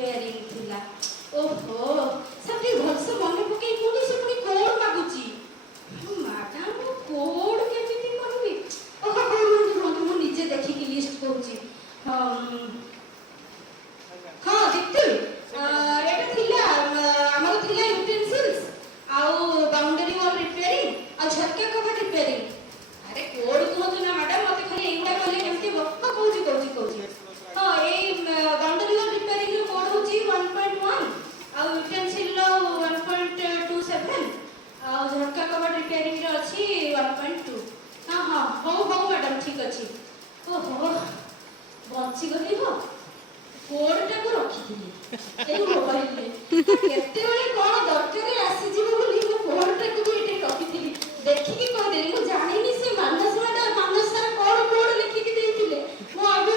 repairing थिला ओहो सबके भलसे मने पके पुनी से पुनी कोड मागुची मैडम कोड केमिति करबी ओहो मु नीचे देखि की लिस्ट करूची हां देखते एटा थिला हमर थिला यूटेंसिल्स आउ बाउंड्री वॉल रिपेयरिंग आ झटका कवर रिपेयरिंग अरे कोड कहतु ना मैडम मते खाली एटा कहले केमति हां कहूची हां ए बाउंड्री वॉल रिपेयरिंग रो कोड होची 1.1 आ यूटेंसिल रो 1.27 आ झटका कवर रिपेयरिंग रो अछि 1.2 हां हां हो मैडम ठीक अछि ओहो बंची गली हो कोडटा को रखी थी ए मोबाइल में केते बेले कोन दरकारी आसी जीव बोली मो कोडटा को भी एटे रखी थी देखि की कह देली मु जानिनी से मानस सर कोन कोड लिखि के देथिले मो आगु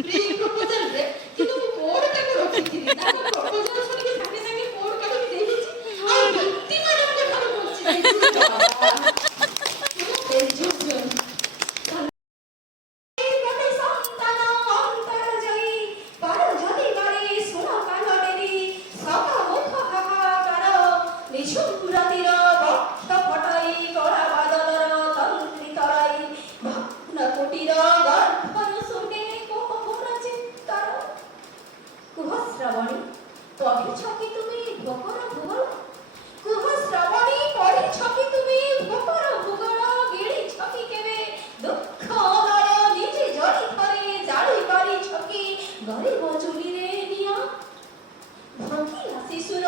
प्री प्रपोजल रे किंतु मु कोडटा को रखी थी ना प्रपोजल सुनि के संगे संगे कोड का भी देहि छी आ व्यक्ति मैडम के ठाम पहुंची गरीब चुली रे निया भकी शिशुर